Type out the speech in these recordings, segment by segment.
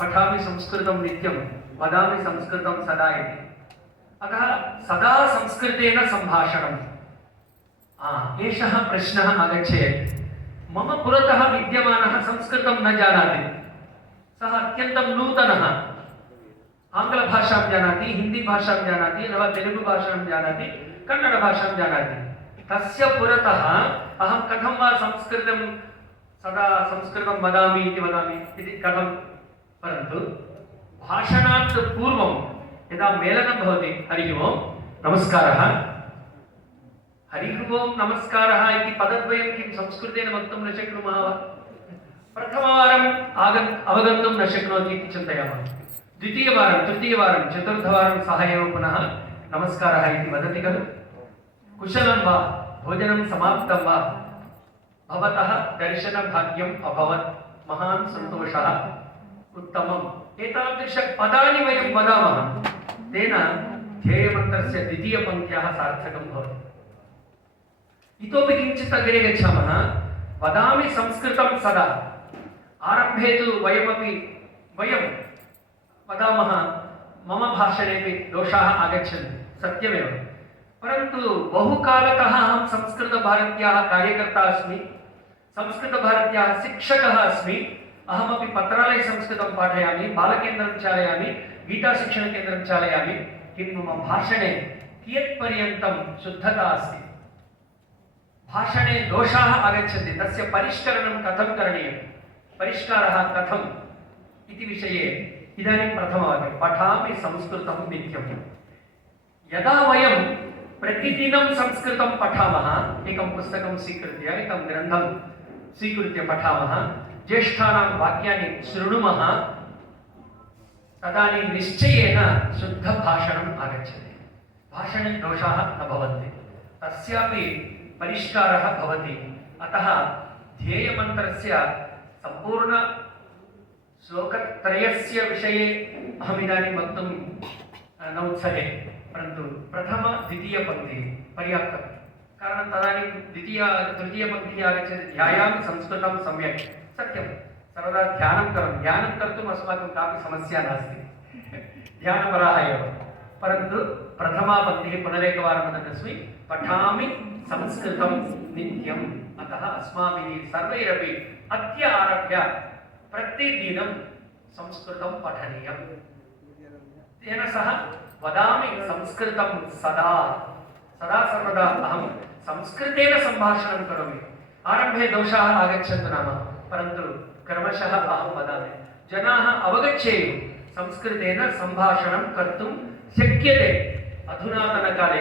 पठामि संस्कृतं नित्यं वदामि संस्कृतं सदा इति। अतः सदा संस्कृतेन सम्भाषणम्। एषः प्रश्नः आगच्छेत्, मम पुरतः विद्यमानः संस्कृतं न जानाति, सः अत्यन्तं नूतनः, आङ्ग्लभाषां जानाति, हिन्दीभाषां जानाति, अथवा तेलुगुभाषां जानाति, कन्नडभाषां जानाति, तस्य पुरतः अहं कथं वा संस्कृतं सदा संस्कृतं वदामि इति कथं? परन्तु भाषणात् पूर्वं यदा मेलनं भवति, हरिः ओं नमस्कारः, हरिः ओं नमस्कारः इति पदद्वयं किं संस्कृतेन वक्तुं न शक्नुमः वा? प्रथमवारम् अवगन्तुं न शक्नोति इति चिन्तयामः। द्वितीयवारं, तृतीयवारं, चतुर्थवारं सः एव पुनः नमस्कारः इति वदति खलु। कुशलं वा, भोजनं समाप्तं वा, भवतः दर्शनभाग्यम् अभवत्, महान् सन्तोषः, उत्तमम्, एतादृशपदानि वयं वदामः, तेन ध्येयमन्त्रस्य द्वितीयपङ्क्त्याः सार्थकं भवति। इतोपि किञ्चित् अग्रे गच्छामः। वदामि संस्कृतं सदा। आरम्भे तु वयं वदामः, मम भाषणेपि दोषाः आगच्छन्ति, सत्यमेव। परन्तु बहुकालतः अहं संस्कृतभारत्याः कार्यकर्ता अस्मि, संस्कृतभारत्याः शिक्षकः अस्मि। अहमपि पत्रालये संस्कृतं पाठयामि, बालकेन्द्रं चालयामि, गीताशिक्षणकेन्द्रं चालयामि। किन्तु मम भाषणे कियत्पर्यन्तं शुद्धता अस्ति? भाषणे दोषाः आगच्छन्ति, तस्य परिष्करणं कथं करणीयं, परिष्कारः कथम् इति विषये इदानीं प्रथमवाक्यं, पठामि संस्कृतं नित्यं। यदा वयं प्रतिदिनं संस्कृतं पठामः, एकं पुस्तकं स्वीकृत्य, एकं ग्रन्थं स्वीकृत्य पठामः, ज्येष्ठानां वाक्यानि शृणुमः, तदानीं निश्चयेन शुद्धभाषणम् आगच्छति, भाषणे दोषाः न भवन्ति, तस्यापि परिष्कारः भवति। अतः ध्येयमन्त्रस्य सम्पूर्ण श्लोकत्रयस्य विषये अहमिदानीं वक्तुं न उत्सहे, परन्तु प्रथम द्वितीयपङ्क्तिः पर्याप्तं। कारणं तदानीं तृतीयपङ्क्तिः आगच्छति, ध्यायामि संस्कृतं सम्यक्। सत्यं, सर्वदा ध्यानं करोमि, ध्यानं कर्तुम् अस्माकं कापि समस्या नास्ति, ध्यानपराः एव। परन्तु प्रथमा पङ्क्तिः पुनरेकवारं वदन्नस्मि, पठामि संस्कृतं नित्यम्। अतः अस्माभिः सर्वैरपि अद्य आरभ्य प्रतिदिनं संस्कृतं पठनीयम्। तेन सह वदामि संस्कृतं सदा, सदा सर्वदा अहं संस्कृतेन सम्भाषणं करोमि। आरम्भे दोषाः आगच्छन्तु नाम, परन्तु क्रमशः अहं वदामि, जनाः अवगच्छेयुः, संस्कृतेन सम्भाषणं कर्तुं शक्यते। अधुनातनकाले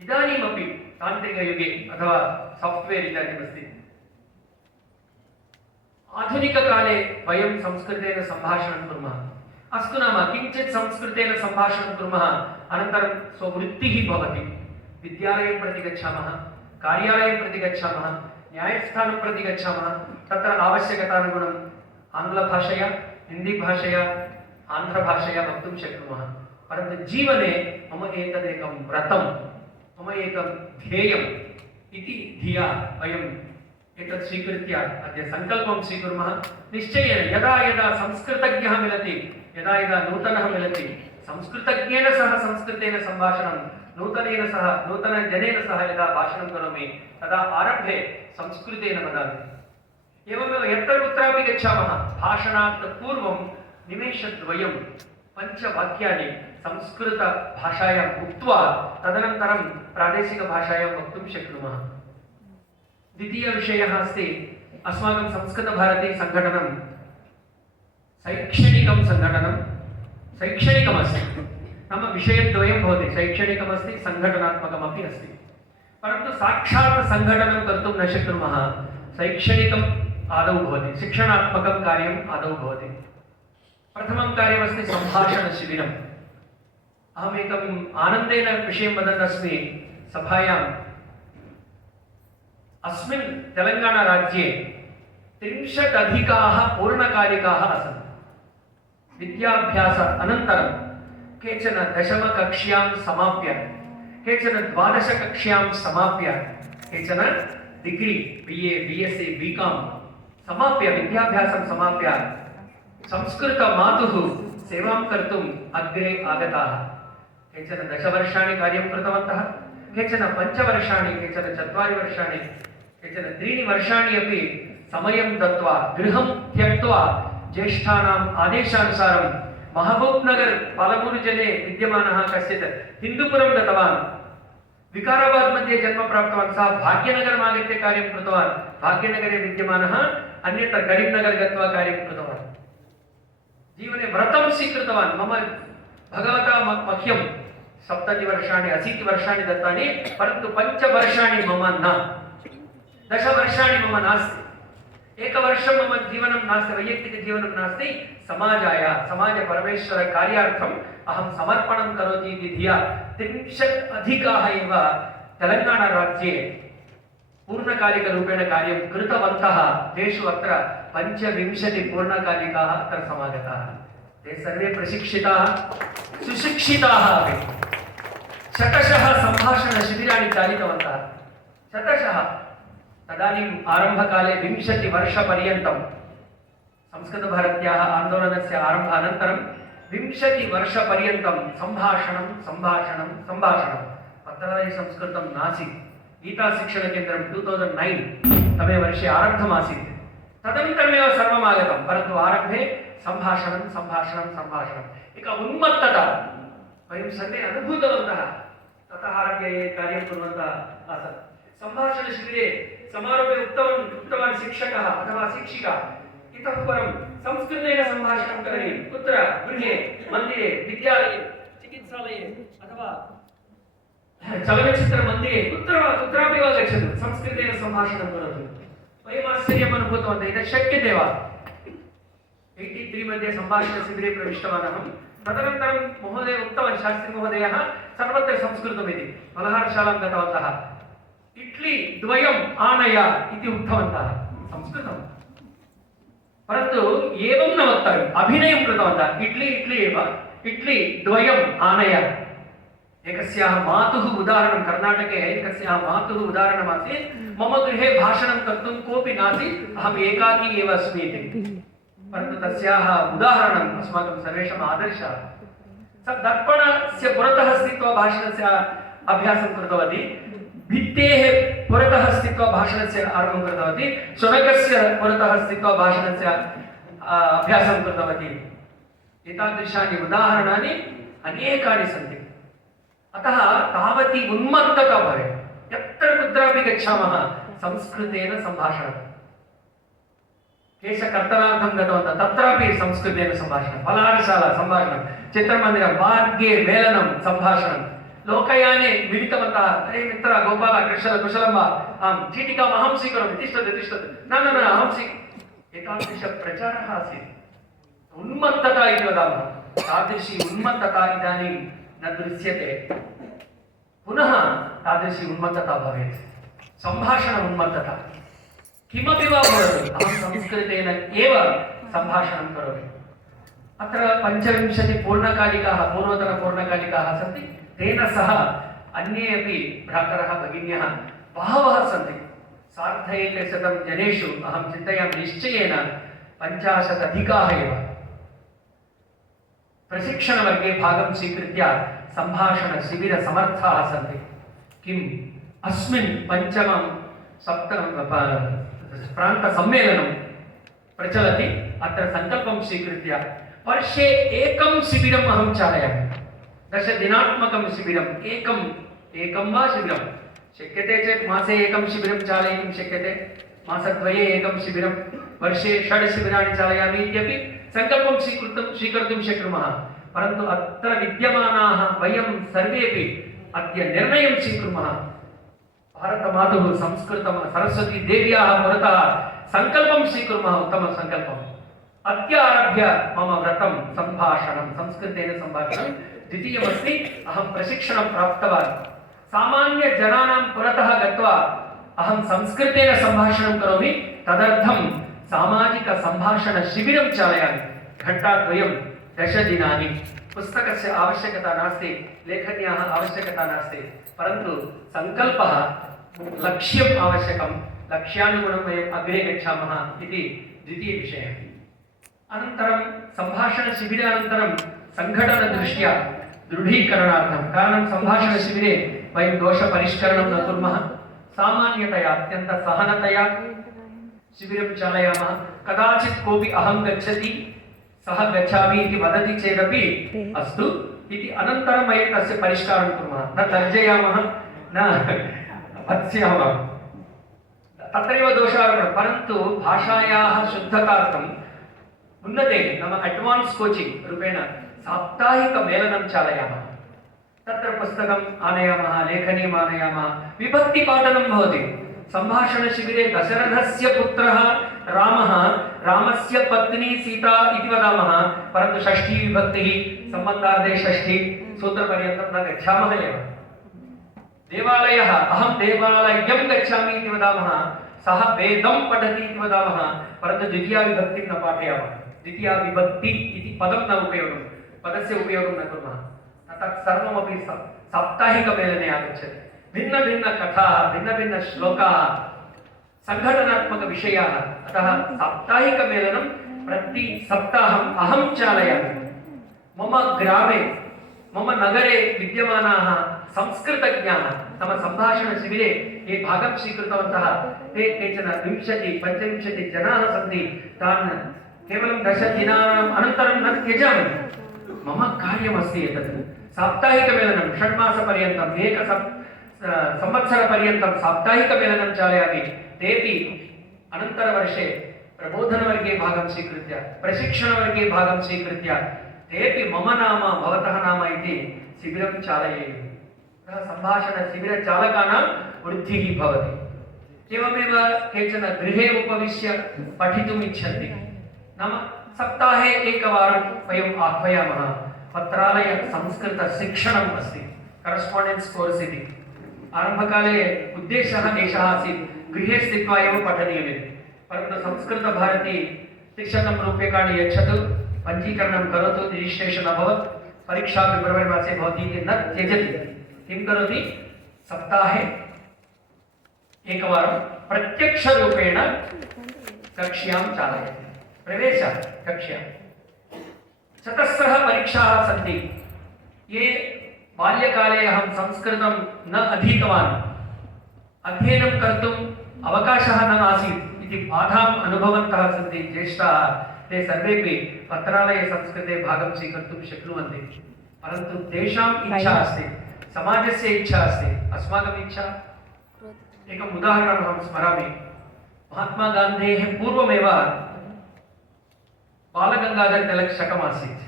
इदानीमपि तान्त्रिकयुगे अथवा साफ्ट्वेर् इदानीमस्ति, आधुनिककाले वयं संस्कृतेन सम्भाषणं कुर्मः। अस्तु नाम, किञ्चित् संस्कृतेन सम्भाषणं कुर्मः, अनन्तरं स्ववृत्तिः भवति। विद्यालयं प्रति गच्छामः, कार्यालयं प्रति गच्छामः, न्यायस्थानं प्रति गच्छामः, तत्र आवश्यकतानुगुणम् आङ्ग्लभाषया, हिन्दीभाषया, आन्ध्रभाषया वक्तुं शक्नुमः। परन्तु जीवने मम एतदेकं व्रतं, मम एकं ध्येयम् इति धिया वयम् एतत् स्वीकृत्य अद्य सङ्कल्पं स्वीकुर्मः। निश्चयेन यदा यदा संस्कृतज्ञः मिलति, यदा यदा नूतनः मिलति, संस्कृतज्ञेन सह संस्कृतेन सम्भाषणं, नूतनेन सह नूतनजनेन सह यदा भाषणं करोमि, तदा आरम्भे संस्कृतेन वदामि। एवमेव यत्र कुत्रापि गच्छामः, भाषणात् पूर्वं निमेषद्वयं पञ्चवाक्यानि संस्कृतभाषायाम् उक्त्वा तदनन्तरं प्रादेशिकभाषायां वक्तुं शक्नुमः। द्वितीयविषयः अस्ति, अस्माकं संस्कृतभारती सङ्घटनं शैक्षणिकं सङ्घटनं, शैक्षणिकमस्ति, नाम विषयद्वयं भवति, शैक्षणिकमस्ति, सङ्घटनात्मकमपि अस्ति। परन्तु साक्षात् सङ्घटनं कर्तुं न शक्नुमः, शैक्षणिकम् आदौ भवति, शिक्षणात्मकं कार्यम् आदौ भवति। प्रथमं कार्यमस्ति सम्भाषणशिबिरम्। अहमेकम् आनन्देन विषयं वदन् अस्मि सभायाम्। अस्मिन् तेलङ्गाणाराज्ये 30 अधिकाः पूर्णकालिकाः आसन्। विद्याभ्यास अनन्तरं केचन 10मकक्ष्यां समाप्य, केचन 12कक्ष्यां समाप्य, केचन डिग्री BA, BSc, BCom समाप्य विद्याभ्यासं समाप्य संस्कृतमातुः सेवां कर्तुम् अग्रे आगताः। केचन 10 वर्षाणि कार्यं कृतवन्तः, केचन 5 वर्षाणि, केचन 4 वर्षाणि, केचन 3 वर्षाणि अपि समयं दत्त्वा गृहं त्यक्त्वा ज्येष्ठानाम् आदेशानुसारं महबूबनगर पालमूरु जने विद्यमानः कश्चित् हिन्दुपुरं गतवान्। विकाराबाद मध्ये जन्म प्राप्तवान्। सः भाग्यनगरम् आगत्य कार्यं कृतवान्। भाग्यनगरे विद्यमानः अन्यत्र करींनगर गत्वा कार्यं कृतवान्। जीवने व्रतं स्वीकृतवान्। मम भगवता मह्यं 70 वर्षाणि 80 वर्षाणि दत्तानि, परन्तु 5 वर्षाणि मम न, 10 वर्षाणि मम नास्ति, 1 वर्षं मम जीवनं नास्ति, वैयक्तिकजीवनं नास्ति, समाजाय समाजपरमेश्वर कार्यार्थम् अहं समर्पणं करोति इति धिया 30 अधिकाः एव तेलङ्गाणाराज्ये पूर्णकालिकरूपेण कार्यं कृतवन्तः। तेषु अत्र 25 पूर्णकालिकाः अत्र समागताः। ते सर्वे प्रशिक्षिताः, सुशिक्षिताः अपि। शतशः सम्भाषणशिबिराणि चालितवन्तः, शतशः। तदानीम् आरम्भकाले 20 वर्षपर्यन्तं संस्कृतभारत्याः आन्दोलनस्य आरम्भानन्तरं 20 वर्षपर्यन्तं सम्भाषणं सम्भाषणं सम्भाषणं। पत्रादि संस्कृतं नासीत्। गीताशिक्षणकेन्द्रं 2009 तमे वर्षे आरब्धमासीत्। तदनन्तरमेव सर्वम् आगतं, परन्तु आरम्भे सम्भाषणं सम्भाषणं सम्भाषणम्। एक उन्मत्तता वयं सर्वे अनुभूतवन्तः। ततः आरभ्य ये कार्यं कुर्वन्तः आसन्। सम्भाषणशिबिरे समारोहे उक्तवान् शिक्षकः अथवा शिक्षिका, इतः परं संस्कृतेन सम्भाषणं करणीयं। कुत्र? गृहे, मन्दिरे, विद्यालये, चिकित्सालये अथवा चलनचित्रमन्दिरे, कुत्रापि वा गच्छतु, संस्कृतेन सम्भाषणं करोतु। वयम् आश्चर्यम् अनुभूतवन्तः, एतत् शक्यते वा? 83 मध्ये सम्भाषणशिबिरे प्रविष्टवान् अहं। तदनन्तरं महोदय उक्तवान्, शास्त्री महोदयः, सर्वत्र संस्कृतमिति। फलहारशालां गतवन्तः। इड्ली द्वयम् आनय इति उक्तवन्तः, संस्कृतं। परन्तु एवं न वक्तव्यम्, अभिनयं कृतवन्तः। इड्ली इड्ली एव, इड्ली द्वयम् आनय। एकस्याः मातुः उदाहरणं, कर्णाटके एकस्याः मातुः उदाहरणमासीत्, मम गृहे भाषणं कर्तुं कोऽपि नासीत्, अहम् एकाकी एव अस्मि इति। परन्तु तस्याः उदाहरणम् अस्माकं सर्वेषाम् आदर्शः। सा दर्पणस्य पुरतः स्थित्वा भाषणस्य अभ्यासं कृतवती, भित्तेः पुरतः स्थित्वा भाषणस्य आरम्भं कृतवती, शुनकस्य पुरतः स्थित्वा भाषणस्य अभ्यासं कृतवती। एतादृशानि उदाहरणानि अनेकानि सन्ति। अतः तावती उन्मत्तता भवेत्। यत्र कुत्रापि गच्छामः संस्कृतेन सम्भाषणम्। केशकर्तनार्थं गतवन्तः, तत्रापि संस्कृतेन सम्भाषणं। फलहारशाला सम्भाषणं, चित्रमन्दिरं, मार्गे मेलनं सम्भाषणं। लोकयाने मिलितवन्तः, अरे मित्र गोपाल कुशलं वा? आं, चीटिकाम् अहं स्वीकरोमि, तिष्ठतु तिष्ठतु, न न न अहं एतादृशप्रचारः आसीत्। उन्मत्तता इति वदामः, तादृशी उन्मत्तता इदानीं न दृश्यते। पुनः तादृशी उन्मत्तता भवेत्, सम्भाषण उन्मत्तता। किमपि वा भवतु, अहं संस्कृतेन एव सम्भाषणं करोमि। अत्र 25 पूर्णकालिकाः, पूर्वतनपूर्णकालिकाः सन्ति। तेन सह अन्ये अपि भ्रातरः भगिन्यः बहवः सन्ति। 1,100 जनेषु अहं चिन्तयामि निश्चयेन 50 अधिकाः एव प्रशिक्षणवर्गे भागं स्वीकृत्य सम्भाषणशिबिरसमर्थाः सन्ति। किम् अस्मिन् 5मं प्रान्तसम्मेलनं प्रचलति। अत्र सङ्कल्पं स्वीकृत्य वर्षे एकं शिबिरम् अहं चालयामि। 10 दिनात्मकं शिबिरम्, एकं वा शिबिरं शक्यते चेत् मासे एकं शिबिरं चालयितुं शक्यते, मासद्वये एकं शिबिरं, वर्षे 6 शिबिराणि चालयामि इत्यपि सङ्कल्पं स्वीकर्तुं शक्नुमः। परन्तु अत्र विद्यमानाः वयं सर्वेपि अद्य निर्णयं स्वीकुर्मः। भारतमातुः संस्कृतं सरस्वती देव्याः पुरतः सङ्कल्पं स्वीकुर्मः, उत्तमसङ्कल्पम्। अद्य आरभ्य मम व्रतं सम्भाषणं, संस्कृतेन सम्भाषणं। द्वितीयमस्ति, अहं प्रशिक्षणं प्राप्तवान्। सामान्यजनानां पुरतः गत्वा अहं संस्कृतेन सम्भाषणं करोमि। तदर्थं सामाजिकसम्भाषणशिबिरं चालयामि, घण्टाद्वयं, 10 दिनानि। पुस्तकस्य आवश्यकता नास्ति, लेखन्याः आवश्यकता नास्ति, परन्तु सङ्कल्पः, लक्ष्यम् आवश्यकं, लक्ष्यानुगुणं वयम् अग्रे गच्छामः इति द्वितीयविषयः। अनन्तरं सम्भाषणशिबिरानन्तरं सङ्घटनदृष्ट्या दृढीकरणार्थं, कारणं सम्भाषणशिबिरे वयं दोषपरिष्करणं न कुर्मः, सामान्यतया अत्यन्तसहनतया शिबिरं चालयामः। कदाचित् कोऽपि अहं गच्छति सः गच्छामि इति वदति चेदपि अस्तु इति अनन्तरं वयं तस्य परिष्कारं कुर्मः, न तर्जयामः न वत्स्यामः, तत्रैव दोषारोपणं। परन्तु भाषायाः शुद्धतार्थम् उन्नते नाम अड्वान्स् कोचिङ्ग् रूपेण साप्ताहिकमेलनं चालयामः। तत्र पुस्तकम् आनयामः, लेखनीम् आनयामः, विभक्तिपाठनं भवति। सम्भाषणशिबिरे दशरथस्य पुत्रः रामः, रामस्य पत्नी सीता इति वदामः, परन्तु षष्ठी विभक्तिः, सम्बन्धार्थे षष्ठी सूत्रपर्यन्तं न गच्छामः एव। देवालयः, अहं देवालयं गच्छामि इति वदामः, सः वेदं पठति इति वदामः, परन्तु द्वितीया विभक्तिं न पाठयामः। द्वितीया विभक्ति इति पदं न उपयोगं, पदस्य उपयोगं न कुर्मः। तत् सर्वमपि साप्ताहिकमेलने आगच्छति। भिन्नभिन्नकथाः, भिन्नभिन्नश्लोकाः, सङ्घटनात्मकविषयाः। अतः साप्ताहिकमेलनं प्रति सप्ताहम् अहं चालयामि। मम ग्रामे, मम नगरे विद्यमानाः संस्कृतज्ञाः तम सम्भाषणशिबिरे ये भागं स्वीकृतवन्तः ते केचन 20-25 जनाः सन्ति। तान् केवलं 10 दिनानाम् अनन्तरं न त्यजामि। मम कार्यमस्ति एतत् साप्ताहिकमेलनं, षड्मासपर्यन्तम्, संवत्सरपर्यन्तं साप्ताहिकमेलनं चालयामि। तेपि अनन्तरवर्षे प्रबोधनवर्गे भागं स्वीकृत्य, प्रशिक्षणवर्गे भागं स्वीकृत्य तेपि मम नाम, भवतः नाम इति शिबिरं चालयेयुः। सम्भाषणशिबिरचालकानां वृद्धिः भवति। एवमेव केचन गृहे उपविश्य पठितुम् इच्छन्ति, नाम सप्ताहे एकवारं वयम् आह्वयामः। पत्रालय संस्कृतशिक्षणम् अस्ति, करस्पाण्डेन्स् कोर्स् इति। आरम्भकाले उद्देशः एषः आसीत्, गृहे स्थित्वा एव पठनीयमिति, परन्तु संस्कृतभारती 300 रूप्यकाणि यच्छतु, पञ्जीकरणं करोतु, रिजिस्ट्रेशन् अभवत्, परीक्षा फेब्रवरी मासे भवति इति न त्यजति। किं करोति? सप्ताहे एकवारं प्रत्यक्षरूपेण कक्ष्यां चालयति, प्रवेशः कक्ष्यां। चतस्रः परीक्षाः सन्ति। ये बाल्यकाले अहं संस्कृतं न अधीतवान्, अध्ययनं कर्तुम् अवकाशः न आसीत् इति बाधाम् अनुभवन्तः सन्ति ज्येष्ठाः, ते सर्वेपि पत्रालये संस्कृते भागं स्वीकर्तुं शक्नुवन्ति। परन्तु तेषाम् इच्छा अस्ति, समाजस्य इच्छा अस्ति, अस्माकम् इच्छा। एकम् उदाहरणम् अहं स्मरामि। महात्मा गान्धेः पूर्वमेव बालगङ्गाधर तिलक शकमासीत्।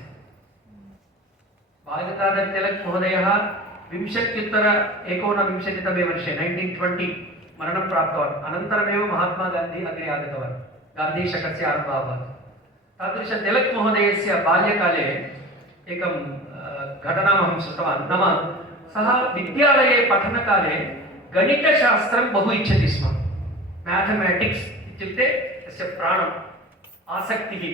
बालगङ्गाधर तिलक महोदयः 20-19 वर्षे 1920 मरणं प्राप्तवान्। अनन्तरमेव महात्मा गान्धी अग्रे आगतवान्, गान्धी शकस्य आरम्भः अभवत्। तादृश तिलक महोदयस्य बाल्यकाले एकं घटनाम् अहं श्रुतवान्। नाम सः विद्यालये पठनकाले गणितशास्त्रं बहु इच्छति स्म। मैथमेटिक्स इत्युक्ते तस्य प्राणम्, आसक्तिः।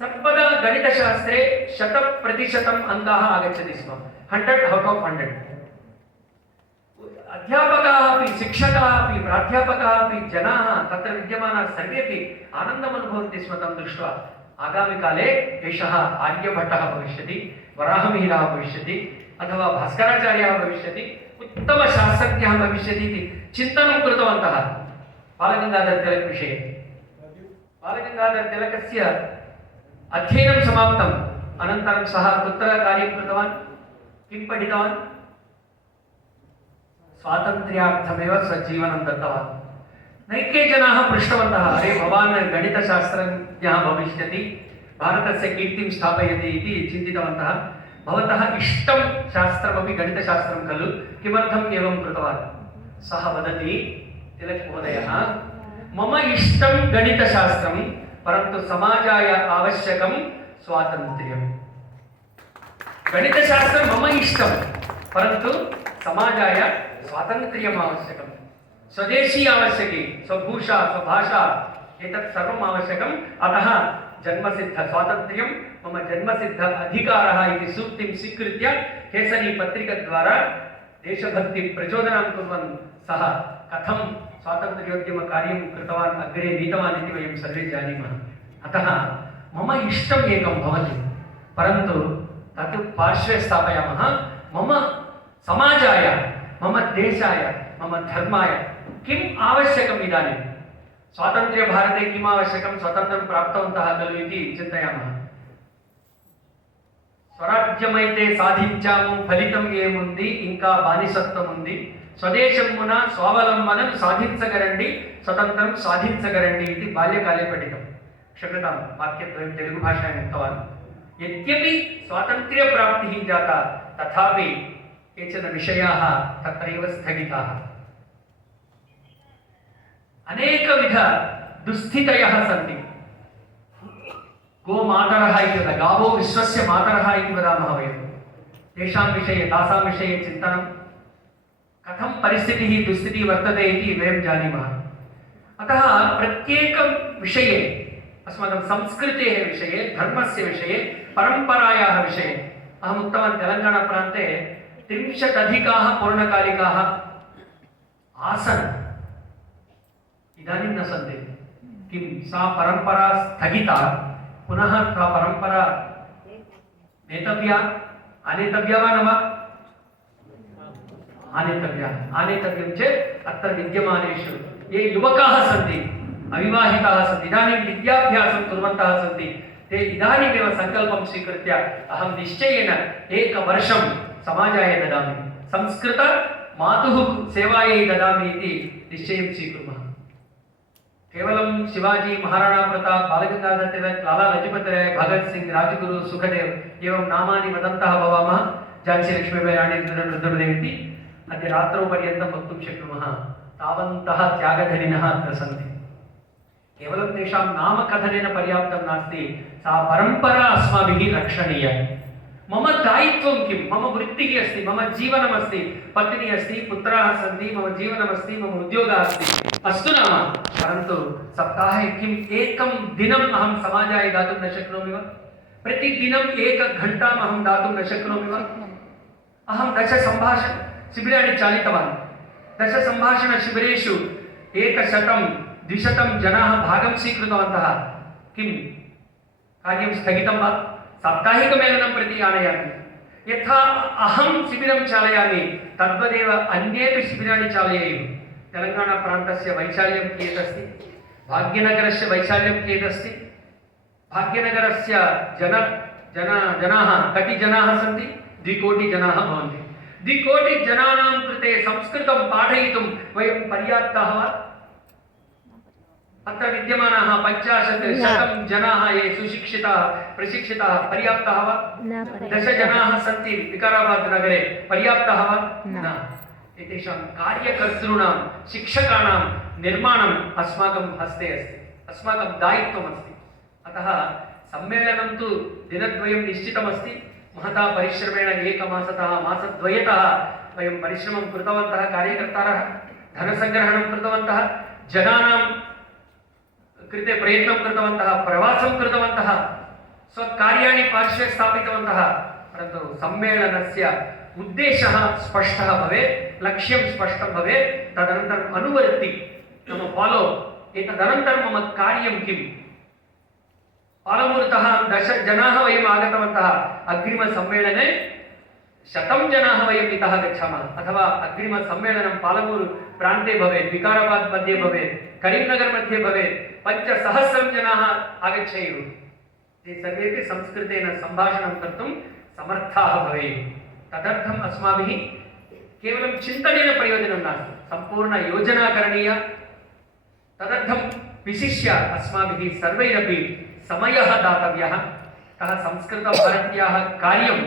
सर्वदा गणितशास्त्रे 100% अङ्काः आगच्छति स्म, 100 out of 100। अध्यापकाः अपि, शिक्षकाः अपि, प्राध्यापकाः अपि, जनाः तत्र विद्यमानाः सर्वेपि आनन्दम् अनुभवन्ति स्म तं दृष्ट्वा। आगामिकाले एषः आर्यभट्टः भविष्यति, वराहमिहिरः भविष्यति, अथवा भास्कराचार्यः भविष्यति, उत्तमशास्त्रज्ञः भविष्यति इति चिन्तनं कृतवन्तः बालगङ्गाधर तिलक विषये। बालगङ्गाधर तिलकस्य अध्ययनं समाप्तम्। अनन्तरं सः कुत्र कार्यं कृतवान्, किं पठितवान्? स्वातन्त्र्यार्थमेव स्वजीवनं दत्तवान्। नैके जनाः पृष्टवन्तः, अरे भवान् गणितशास्त्रज्ञः भविष्यति, भारतस्य कीर्तिं स्थापयति इति चिन्तितवन्तः। भवतः इष्टं शास्त्रमपि गणितशास्त्रं खलु, किमर्थम् एवं कृतवान्? सः वदति, तिलक महोदयः, मम इष्टं गणितशास्त्रं, परन्तु समाजाय आवश्यकं स्वातन्त्र्यम्। गणितशास्त्रं मम इष्टं, परन्तु समाजाय स्वातन्त्र्यम् आवश्यकं। स्वदेशी आवश्यकी, स्वभूषा, स्वभाषा, एतत् सर्वम् आवश्यकम्। अतः जन्मसिद्ध स्वातन्त्र्यं मम जन्मसिद्ध अधिकारः इति सूक्तिं स्वीकृत्य केसरी पत्रिकाद्वारा देशभक्ति प्रचोदनं कुर्वन् सः कथं स्वातन्त्र्योद्यमकार्यं कृतवान्, अग्रे नीतवान् इति वयं सर्वे जानीमः। अतः मम इष्टम् एकं भवति, परन्तु तत् पार्श्वे स्थापयामः। मम समाजाय, मम देशाय, मम धर्माय किम् आवश्यकम् इदानीं? स्वातन्त्र्यभारते किम् आवश्यकं? स्वतन्त्रं प्राप्तवन्तः खलु इति चिन्तयामः। స్వరాజ్యమైతే సాధించాము, ఫలితం ఏముంది, ఇంకా బానిసత్వం ఉంది. స్వదేశమున స్వావలంబనం సాధించగరండి, స్వతంత్రం సాధించగరండి ఇది బాల్యకాలే పఠితం. क्षम्यतां, वाक्यद्वयं तेलुगु भाषायाम् उक्तवान्। यद्यपि स्वातन्त्र्यप्राप्तिः जाता, तथापि केचन विषयाः तत्रैव स्थगिताः। अनेकविध दुस्थितयः सन्ति। गोमातरः इति वदामः, गावो विश्वस्य मातरः इति वदामः वयं। तेषां विषये, तासां विषये चिन्तनं, कथं परिस्थितिः दुस्थितिः वर्तते इति वयं जानीमः। अतः प्रत्येकविषये, अस्माकं संस्कृतेः विषये, धर्मस्य विषये, परम्परायाः विषये, अहम् उक्तवान् तेलङ्गाणाप्रान्ते 30 अधिकाः पूर्णकालिकाः आसन्, इदानीं न सन्ति। किं सा परम्परा स्थगिता, पुनः सा परम्परा नेतव्या, आनेतव्या वा न वा? आनेतव्यं चेत् अत्र विद्यमानेषु ये युवकाः सन्ति, अविवाहिताः सन्ति, इदानीं विद्याभ्यासं कुर्वन्तः सन्ति, ते इदानीमेव सङ्कल्पं स्वीकृत्य अहं निश्चयेन 1 वर्षं समाजाय ददामि, संस्कृत मातुः सेवायै ददामि इति निश्चयं स्वीकुर्मः। केवलं शिवाजी, महाराणा प्रताप, बालगंगाधर तिलक, लाला लजपत राय, भगत सिंह, राजगुरु, सुखदेव एवं नामानि वदन्तः भवामः, झान्सी लक्ष्मीबाई, राणी रुद्रमदेवी इति अद्य रात्रौ पर्यन्तं वक्तुं शक्नुमः। तावन्तः त्यागधनिनः अत्र सन्ति। केवलं तेषां नामकथनेन पर्याप्तं नास्ति, सा परम्परा अस्माभिः रक्षणीया। मम दायित्वं किं? मम वृत्तिः अस्ति, मम जीवनमस्ति, पत्नी अस्ति, पुत्राः सन्ति, मम जीवनमस्ति, मम उद्योगः अस्ति, अस्तु नाम, परन्तु सप्ताहे किम् एकं दिनम् अहं समाजाय दातुं न शक्नोमि वा? प्रतिदिनम् 1 घण्टाम् अहं दातुं न शक्नोमि वा? अहं 10 सम्भाषणशिबिराणि चालितवान्। 10 सम्भाषणशिबिरेषु 100-200 जनाः भागं स्वीकृतवन्तः। किं कार्यं स्थगितं वा? साप्ताहिकमेलनं प्रति आनयामि। यथा अहं शिबिरं चालयामि तद्वदेव अन्येपि शिबिराणि चालयेयुः। तेलङ्गाणाप्रान्तस्य वैशाल्यं कियदस्ति, भाग्यनगरस्य वैशाल्यं कियदस्ति, भाग्यनगरस्य जनाः कति जनाः सन्ति? 2 कोटि जनाः भवन्ति। 2 कोटि जनानां कृते संस्कृतं पाठयितुं वयं पर्याप्ताः वा? अत्र विद्यमानाः 50-100 जनाः ये सुशिक्षिताः, प्रशिक्षिताः पर्याप्ताः वा? 10 जनाः सन्ति विकाराबाद् नगरे, पर्याप्ताः वा? न। एतेषां कार्यकर्तॄणां, शिक्षकाणां निर्माणम् अस्माकं हस्ते अस्ति, अस्माकं दायित्वमस्ति। अतः सम्मेलनं तु दिनद्वयं निश्चितमस्ति। महता परिश्रमेण 1 मासतः, मासद्वयतः वयं परिश्रमं कृतवन्तः, कार्यकर्तारः धनसङ्ग्रहणं कृतवन्तः, जनानां कृते प्रयत्नं कृतवन्तः, प्रवासं कृतवन्तः, स्वकार्याणि पार्श्वे स्थापितवन्तः, परन्तु सम्मेलनस्य उद्देशः स्पष्टः भवेत्, लक्ष्यं स्पष्टं भवेत्, तदनन्तरम् अनुवर्ति मम फालो, एतदनन्तरं मम कार्यं किम्? पालमूरुतः 10 जनाः वयम् आगतवन्तः, अग्रिमसम्मेलने 100 जनाः वयम् इतः गच्छामः, अथवा अग्रिमसम्मेलनं पालमूरु प्रान्ते भवेत्, विकाराबाद् मध्ये भवेत्, करींनगर् मध्ये भवेत्, 5000 जनाः आगच्छेयुः। ते सर्वेपि संस्कृतेन सम्भाषणं कर्तुं समर्थाः भवेयुः। तदर्थम् अस्माभिः केवलं चिन्तनेन प्रयोजनं नास्ति, सम्पूर्णयोजना करणीया। तदर्थं विशिष्य अस्माभिः सर्वैरपि समयः दातव्यः। अतः संस्कृतभारत्याः कार्यं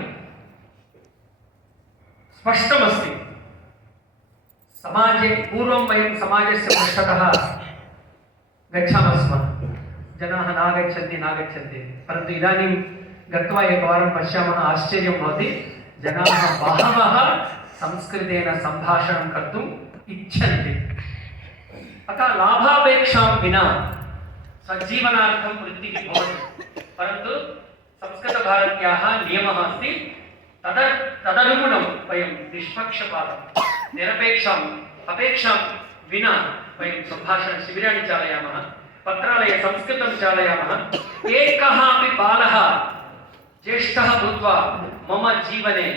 स्पष्टमस्ति। समाजे पूर्वं वयं समाजस्य पृष्ठतः गच्छामः स्म, जनाः नागच्छन्ति, परन्तु इदानीं गत्वा एकवारं पश्यामः, आश्चर्यं भवति। जनाः बहवः संस्कृतेन सम्भाषणं कर्तुम् इच्छन्ति। अतः लाभापेक्षां विना स्वजीवनार्थं वृत्तिः भवति, परन्तु संस्कृतभारत्याः नियमः अस्ति, तदनुगुणं वयं निष्पक्षपातं, निरपेक्षाम् अपेक्षां विना वयं सम्भाषणशिबिराणि चालयामः, पत्रालये संस्कृतं चालयामः। एकः अपि बालः ज्येष्ठः भूत्वा मम जीवने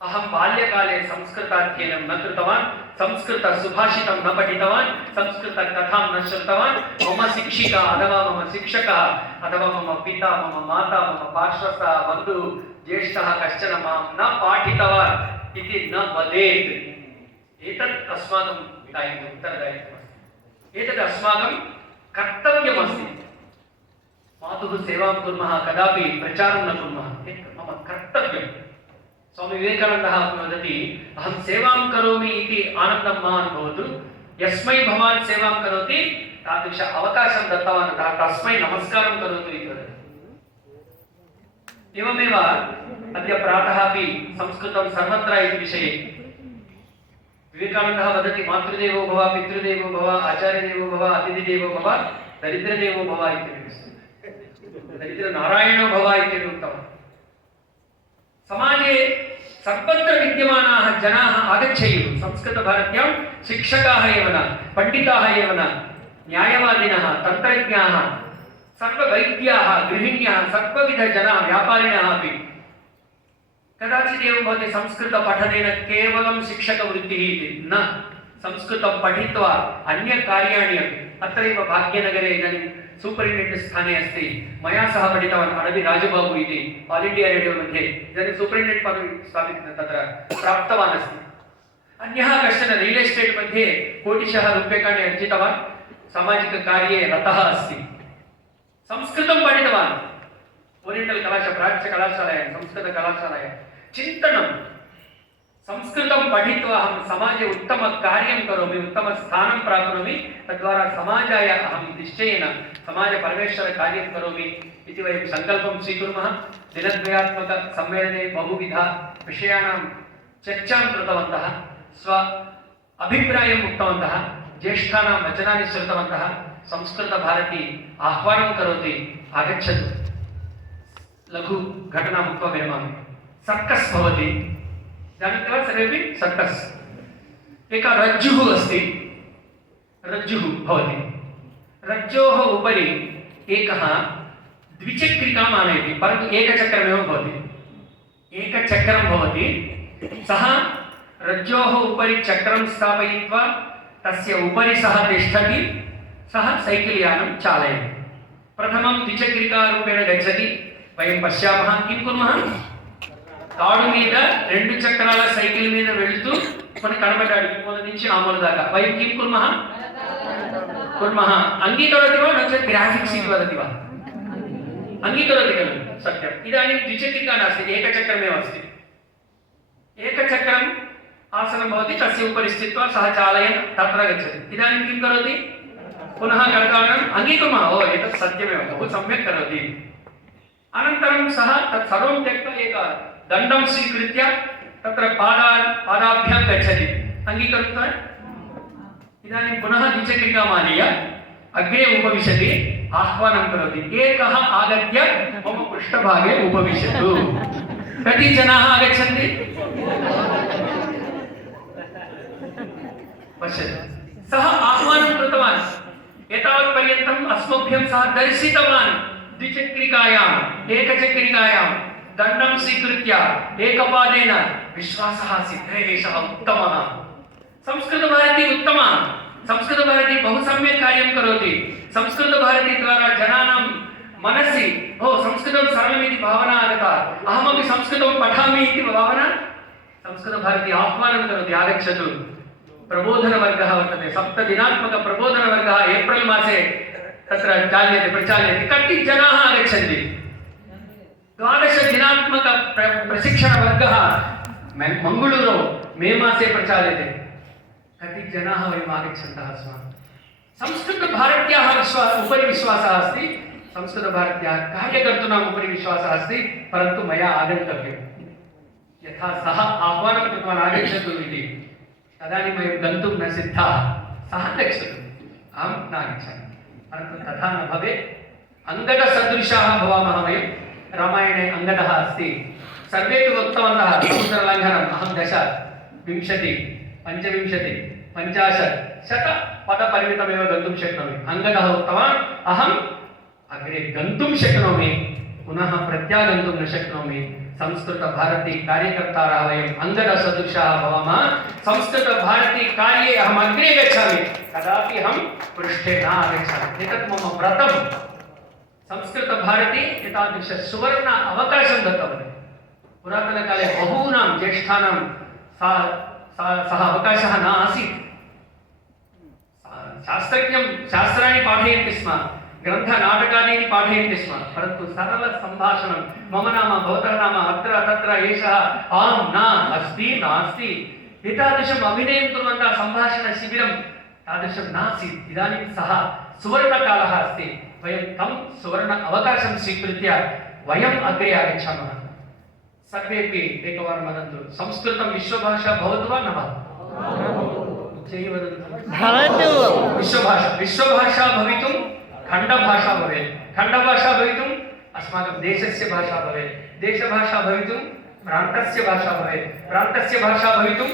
अहं बाल्यकाले संस्कृताध्ययनं न कृतवान्, संस्कृतसुभाषितं न पठितवान्, संस्कृतकथां न श्रुतवान्, मम शिक्षिका अथवा मम शिक्षकः अथवा मम पिता, मम माता, मम पार्श्वस्थः बन्धुः ज्येष्ठः कश्चन मां न पाठितवान् इति न वदेत्। एतत् अस्माकं उत्तरदायित्वमस्ति, एतत् अस्माकं कर्तव्यमस्ति। मातुः सेवां कुर्मः, कदापि प्रचारं न कुर्मः, एतत् मम कर्तव्यम्। स्वामी विवेकानन्दः वदति, अहं सेवां करोमि इति आनन्दं मा अनुभवतु, यस्मै भवान् सेवां करोति तादृश अवकाशं दत्तवान् तस्मै नमस्कारं करोतु इति वदति। एवमेव अद्य प्रातः अपि संस्कृतं सर्वत्र इति विषये विवेकानन्दः वदति, मातृदेवो भव, पितृदेवो भव, आचार्यदेवो भव, अतिथिदेवो भव, दरिद्रदेवो भव इति दरिद्रनारायणो भव इति उक्तवान्। समाजे सर्वत्र विद्यमानाः जनाः आगच्छेयुः। संस्कृतभारत्यां शिक्षकाः एव न, पण्डिताः एव न, न्यायवादिनः, तन्त्रज्ञाः, सर्ववैद्याः, गृहिण्यः, सर्वविधजनाः, व्यापारिणः अपि। कदाचित् एवं भवति, संस्कृतपठनेन केवलं शिक्षकवृत्तिः इति न, संस्कृतं पठित्वा अन्यकार्याणि अपि। अत्रैव भाग्यनगरे इदानीं सूपरिण्टेण्डेण्ट् स्थाने अस्ति, मया सह पठितवान् अडवि राजबाबु इति, आल् इण्डिया रेडियो मध्ये इदानीं सूपरिण्टेण्डेण्ट् पदवी तत्र प्राप्तवान् अस्ति। अन्यः कश्चन रियल् एस्टेट् मध्ये कोटिशः रूप्यकाणि अर्जितवान्, सामाजिककार्ये रतः अस्ति। संस्कृतं पठितवान्, ओरियण्टल् प्राच्यकलाशालायां, संस्कृतकलाशालायां चिन्तनं, संस्कृतं पठित्वा अहं समाजे उत्तमकार्यं करोमि, उत्तमस्थानं प्राप्नोमि, तद्वारा समाजाय अहं निश्चयेन समाजपरमेश्वरकार्यं करोमि इति वयं सङ्कल्पं स्वीकुर्मः। दिनद्वयात्मकसम्मेलने बहुविध विषयाणां चर्चां कृतवन्तः, स्व अभिप्रायम् उक्तवन्तः, ज्येष्ठानां वचनानि श्रुतवन्तः। संस्कृतभारती आह्वानं करोति, आगच्छतु। लघु घटनाम् उक्त्वा विरमामि। सर्कस् भवति, जानन्ति वा सर्वेपि? सर्कस् एका रज्जुः अस्ति, रज्जुः भवति, रज्जोः उपरि एकः द्विचक्रिकाम् आनयति, परन्तु एकचक्रमेव भवति, एकचक्रं भवति। सः रज्जोः उपरि चक्रं स्थापयित्वा तस्य उपरि सः तिष्ठति, सः सैकल् यानं चालयति। प्रथमं द्विचक्रिकारूपेण गच्छति, वयं पश्यामः। किं कुर्मः? తాడు మీద రెండు చక్రాల సైకిల్ మీద వెళ్తూ మన కనబడ్డాడు ఈ మూల నుంచి ఆ మూల దాకా వయం కిం కుర్మః అంగీకరోతి వా న చ గ్రాఫిక్స్ इति वदति वा? अंगीकरोति खलु? सत्यम्। इदानीं द्विचक्रिका नास्ति, एकचक्रमेव अस्ति। एकचक्रम् आसनं भवति, तस्य उपरि स्थित्वा सः चालयन् तत्र गच्छति। इदानीं किं करोति? पुनः करताडनम् अङ्गीकुर्मः, ओ एतत् सत्यमेव, बहु सम्यक् करोति। अनन्तरं सः तत् सर्वं त्यक्त्वा एक दण्डं स्वीकृत्य तत्र पादाभ्यां गच्छति। अङ्गीकृत्वा इदानीं पुनः द्विचक्रिकाम् आनीय अग्रे उपविशति, आह्वानं करोति, एकः आगत्य मम पृष्ठभागे उपविशतु। कति जनाः आगच्छन्ति? पश्यतु, सः आह्वानं कृतवान्, एतावत्पर्यन्तम् अस्मभ्यं सः दर्शितवान्। द्विचक्रिकायाम्, एकचक्रिकायां दण्डं स्वीकृत्य एकपादेन विश्वासः आसीत्, एषः उत्तमः, संस्कृतभारती उत्तमा, संस्कृतभारती बहु सम्यक् कार्यं करोति। संस्कृतभारती द्वारा जनानां मनसि ओ संस्कृतं सरलमिति भावना आगता, अहमपि संस्कृतं पठामि इति भावना। संस्कृतभारती आह्वानं करोति, आगच्छतु। प्रबोधनवर्गः वर्तते, 7 दिनात्मक प्रबोधनवर्गः एप्रिल् मासे तत्र प्रचाल्यते। कति जनाः आगच्छन्ति? 12 दिनात्मक प्रशिक्षणवर्गः मङ्गळूरौ मे मासे प्रचाल्यते। कति जनाः वयम् आगच्छन्तः स्मः? संस्कृतभारत्याः उपरि विश्वासः अस्ति, संस्कृतभारत्याः कार्यकर्तॄणाम् उपरि विश्वासः अस्ति, परन्तु मया आगन्तव्यम्। यथा सः आह्वानं कृतवान् आगच्छतु इति, तदानीं वयं गन्तुं न सिद्धाः। सः गच्छतु, अहं न आगच्छामि, परन्तु तथा न भवेत्। अङ्गदसदृशाः भवामः वयं। रामायणे अङ्गदः अस्ति, सर्वेपि उक्तवन्तः समुद्रलङ्घनम्, अहं 10, 20, 25, 50, शतपदपरिमितमेव गन्तुं शक्नोमि। अङ्गदः उक्तवान् अहम् अग्रे गन्तुं शक्नोमि, पुनः प्रत्यागन्तुं न शक्नोमि। संस्कृतभारती कार्यकर्तारः वयम् अङ्गदसदृशाः भवामः। संस्कृतभारती कार्ये अहम् अग्रे गच्छामि, कदापि अहं पृष्ठे न आगच्छामि। एतत् मम व्रतं। संस्कृतभारती एतादृश सुवर्ण अवकाशं दत्तवती। पुरातनकाले बहूनां ज्येष्ठानां सः अवकाशः न आसीत्। शास्त्राणि पाठयन्ति स्म, ग्रन्थनाटकादीनि पाठयन्ति स्म, परन्तु सरलसम्भाषणं मम नाम भवतः नाम अत्र तत्र एषः आं न अस्ति नास्ति एतादृशम् अभिनयं कुर्वन्तः सम्भाषणशिबिरं तादृशं नासीत्। इदानीं सः सुवर्णकालः अस्ति। वयं तं सुवर्ण अवकाशं स्वीकृत्य वयम् अग्रे आगच्छामः। सर्वेपि एकवारं वदन्तु, संस्कृतं विश्वभाषा भवतु वा न वा? भवतु। विश्वभाषा भवितुं खण्डभाषा भवेत्, खण्डभाषा भवितुम् अस्माकं देशस्य भाषा भवेत्, देशभाषा भवितुं प्रान्तस्य भाषा भवेत्, प्रान्तस्य भाषा भवितुं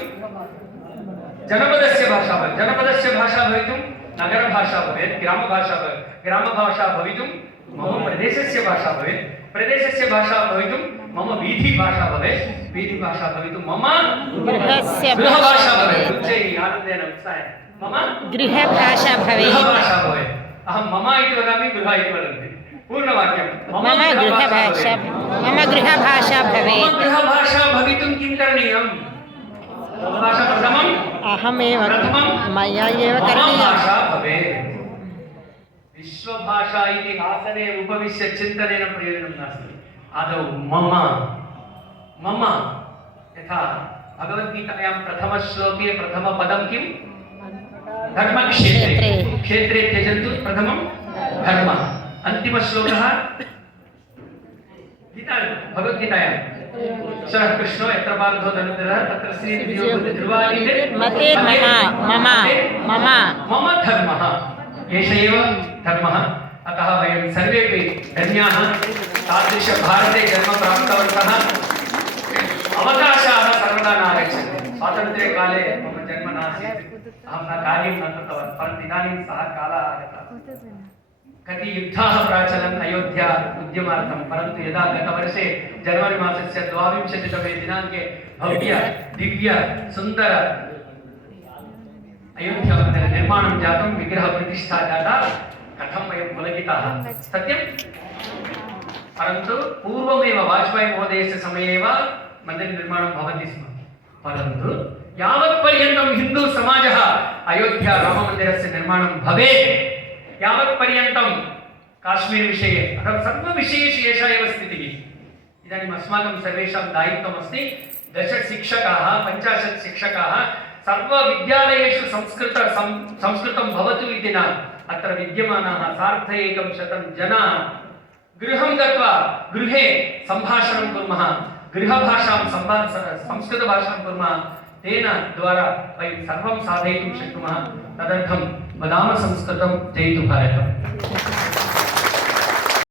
जनपदस्य भाषा भवेत्, जनपदस्य भाषा भवितुं नगरभाषा भवेत्, ग्रामभाषा भवेत्, ग्रामभाषा भवितुं मम प्रदेशस्य भाषा भवेत्, प्रदेशस्य भाषा भवितुं मम वीथिभाषा भवेत्, वीथिभाषा भवितुं मम गृहभाषा भवेत्। उच्चैः आनन्देन उत्साहेन मम गृहभाषा भवेत्। गृहभाषा भवेत्। अहं मम इति वदामि, गृह इति वदन्ति। पूर्णवाक्यं मम गृहभाषा भवेत्। मम गृहभाषा भवितुं किं करणीयम्? भाषा प्रथमम् अहमेव मया एव करणीयं। भाषा भवेत्। विश्वभाषा इति आसने उपविश्य चिन्तनेन प्रयोजनं नास्ति। आदौ मम मम यथा भगवद्गीतायां प्रथमश्लोके प्रथमपदं किं? धर्मक्षेत्रे, क्षेत्रे त्यजन्तु प्रथमं धर्म। अन्तिमश्लोकः भगवद्गीतायां सः कृष्णो यत्र पार्थो धनुर्धरः तत्र मम धर्मः, एष एव धर्मः। अतः वयं सर्वेपि धन्याः, तादृश भारते जन्म प्राप्तवन्तः। अवकाशाः सर्वदा न आगच्छन्ति। स्वातन्त्र्यकाले मम जन्म नासीत्, अहं न कार्यं न कृतवान्, परन्तु इदानीं सः कालः आगतः। कति युद्धाः प्राचलन् अयोध्या उद्यमार्थं, परन्तु यदा गतवर्षे जनवरी मासस्य 22तमे दिनाङ्के भव्य दिव्य सुन्दर अयोध्यामन्दिर निर्माणं जातं, विग्रहप्रतिष्ठा जाता, कथं वयं पुलकिताः सत्यं। परन्तु पूर्वमेव वाजपेयी महोदयस्य समये एव मन्दिरनिर्माणं भवति स्म, परन्तु यावत्पर्यन्तं हिन्दू समाजः अयोध्या राममन्दिरस्य निर्माणं भवेत्, यावत्पर्यन्तं काश्मीर विषये अथवा सर्वविषयेषु एषा एव स्थितिः। इदानीम् अस्माकं सर्वेषां दायित्वमस्ति 10 शिक्षकाः 50 शिक्षकाः सर्वविद्यालयेषु संस्कृतं भवतु इति न, अत्र विद्यमानाः 150 जनाः गृहं गत्वा गृहे सम्भाषणं कुर्मः, गृहभाषां संस्कृतभाषां कुर्मः। तेन द्वारा वयं सर्वं साधयितुं शक्नुमः। तदर्थं वदामः संस्कृतं जयतु भारतम्।